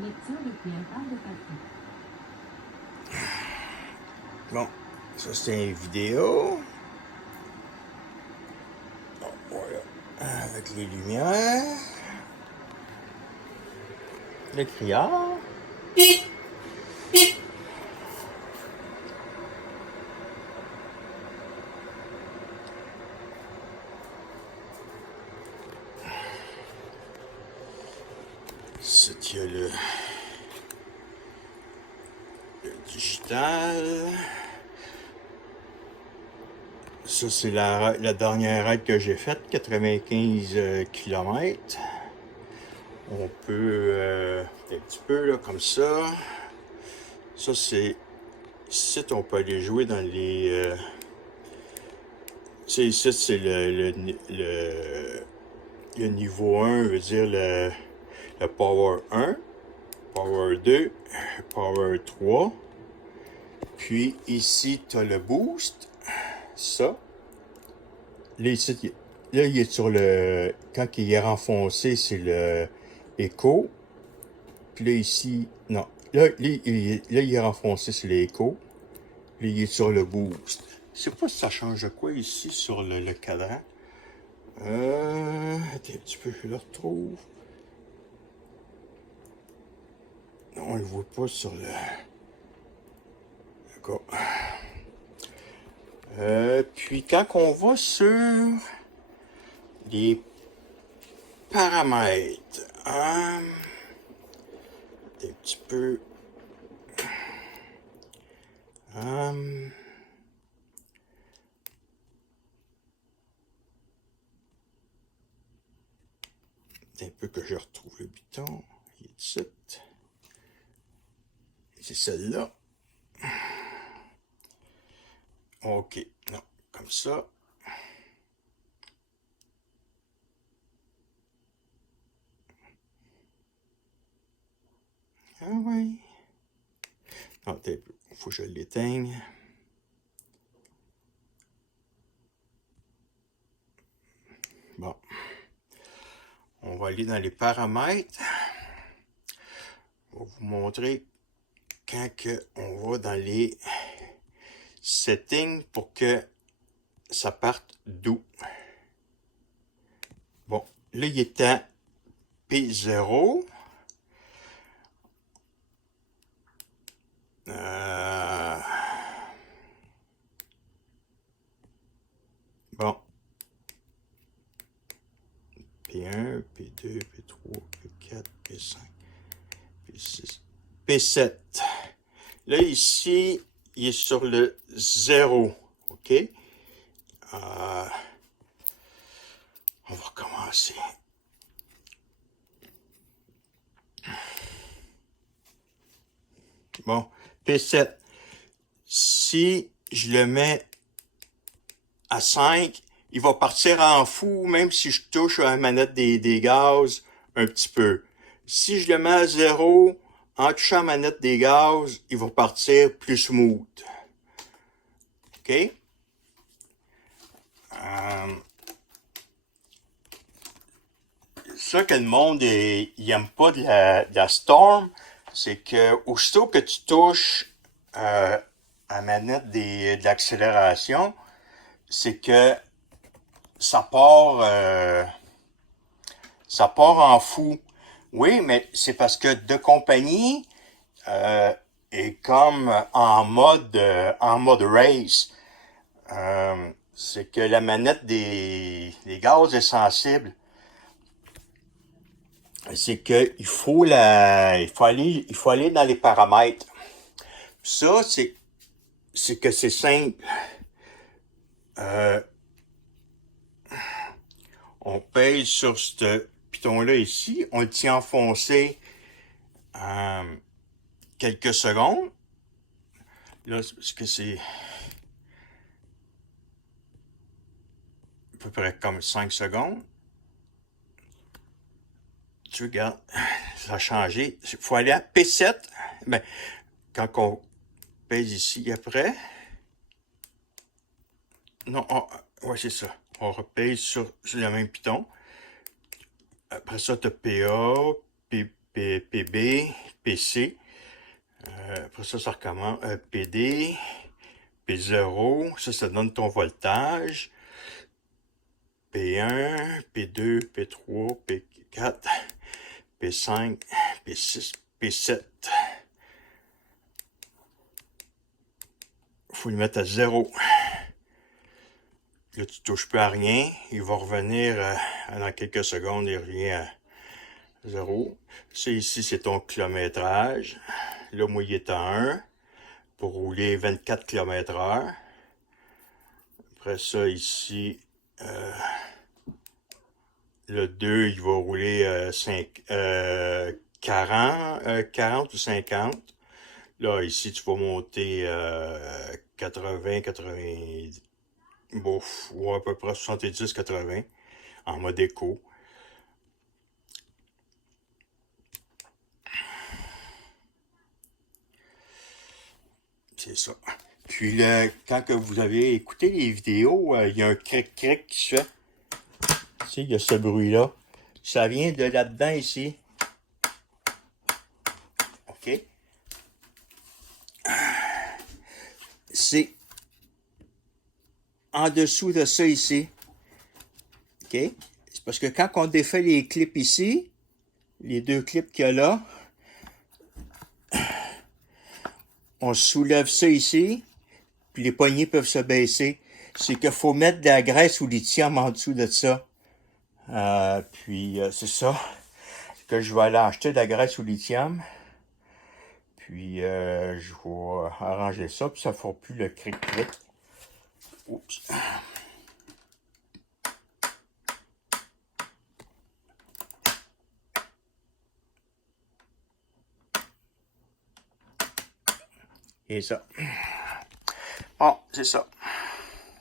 Lecture depuis un quart de papier. Bon, ça c'est une vidéo. Bon, voilà, avec les lumières. Le criard. C'est le digital. Ça, c'est la dernière raid que j'ai faite, 95 km. On peut, un petit peu là, comme ça. Ça, c'est... Ici, on peut aller jouer dans les... ici, c'est le niveau 1, veut dire le Power 1, Power 2, Power 3. Puis ici, tu as le Boost. Ça. Là, ici, là, il est sur le... Quand il est renfoncé, c'est le Echo. Puis là, ici... Non. Là, il est renfoncé, c'est l'écho. Là, il est sur le Boost. Je sais pas si ça change quoi ici sur le cadran. Attends un petit peu, je le retrouve. Non, on le voit pas sur le... D'accord. Puis quand on va sur les paramètres, un petit peu... un peu que je retrouve le bouton. Il est ici. C'est celle-là. OK. Non, comme ça. Ah oui. Non, il faut que je l'éteigne. Bon. On va aller dans les paramètres. Je vais vous montrer quand on va dans les settings pour que ça parte d'où. Bon, là, il est à P0. Bon. P1, P2, P3, P4, P5, P6, P7. Là, ici, il est sur le 0. OK? On va recommencer. Bon, P7. Si je le mets à 5, il va partir en fou, même si je touche à la manette des gaz un petit peu. Si je le mets à 0, en touchant la manette des gaz, il va partir plus smooth. OK? Ça que le monde il aime pas de la Storm, c'est que aussitôt que tu touches à la manette de l'accélération, c'est que ça part en fou. Oui, mais c'est parce que de compagnie est comme en mode race. C'est que la manette des gaz est sensible. C'est que il faut aller dans les paramètres. Ça, c'est que c'est simple. On pèse sur ce piton-là ici, on le tient enfoncé quelques secondes. Là, c'est parce que c'est à peu près comme 5 secondes. Tu regardes, ça a changé. Il faut aller à P7. Ben, quand on pèse ici après. Non, ouais, c'est ça. On repèse sur le même piton. Après ça, tu as PA, PB, PC. Après ça, ça recommence. PD, P0, ça donne ton voltage. P1, P2, P3, P4, P5, P6, P7. Il faut le mettre à 0. Là, tu touches plus à rien. Il va revenir dans quelques secondes, il revient à 0. Ça ici, c'est ton kilométrage. Là, moi, il est à 1 pour rouler 24 km/h. Après ça, ici, le 2, il va rouler 40 ou 50. Là, ici, tu vas monter 80, 90, bouf, ou à peu près 70, 80 en mode éco. C'est ça. Puis, quand que vous avez écouté les vidéos, il y a un cric-cric qui se fait. Tu sais, il y a ce bruit-là. Ça vient de là-dedans ici. OK? C'est en dessous de ça ici. OK? C'est parce que quand on défait les clips ici, les deux clips qu'il y a là, on soulève ça ici, puis les poignées peuvent se baisser. C'est qu'il faut mettre de la graisse ou du lithium en dessous de ça. C'est ça que je vais aller acheter de la graisse au lithium. Puis je vais arranger ça, puis ça ne fera plus le cric-cric. Oups. Et ça. Bon, c'est ça.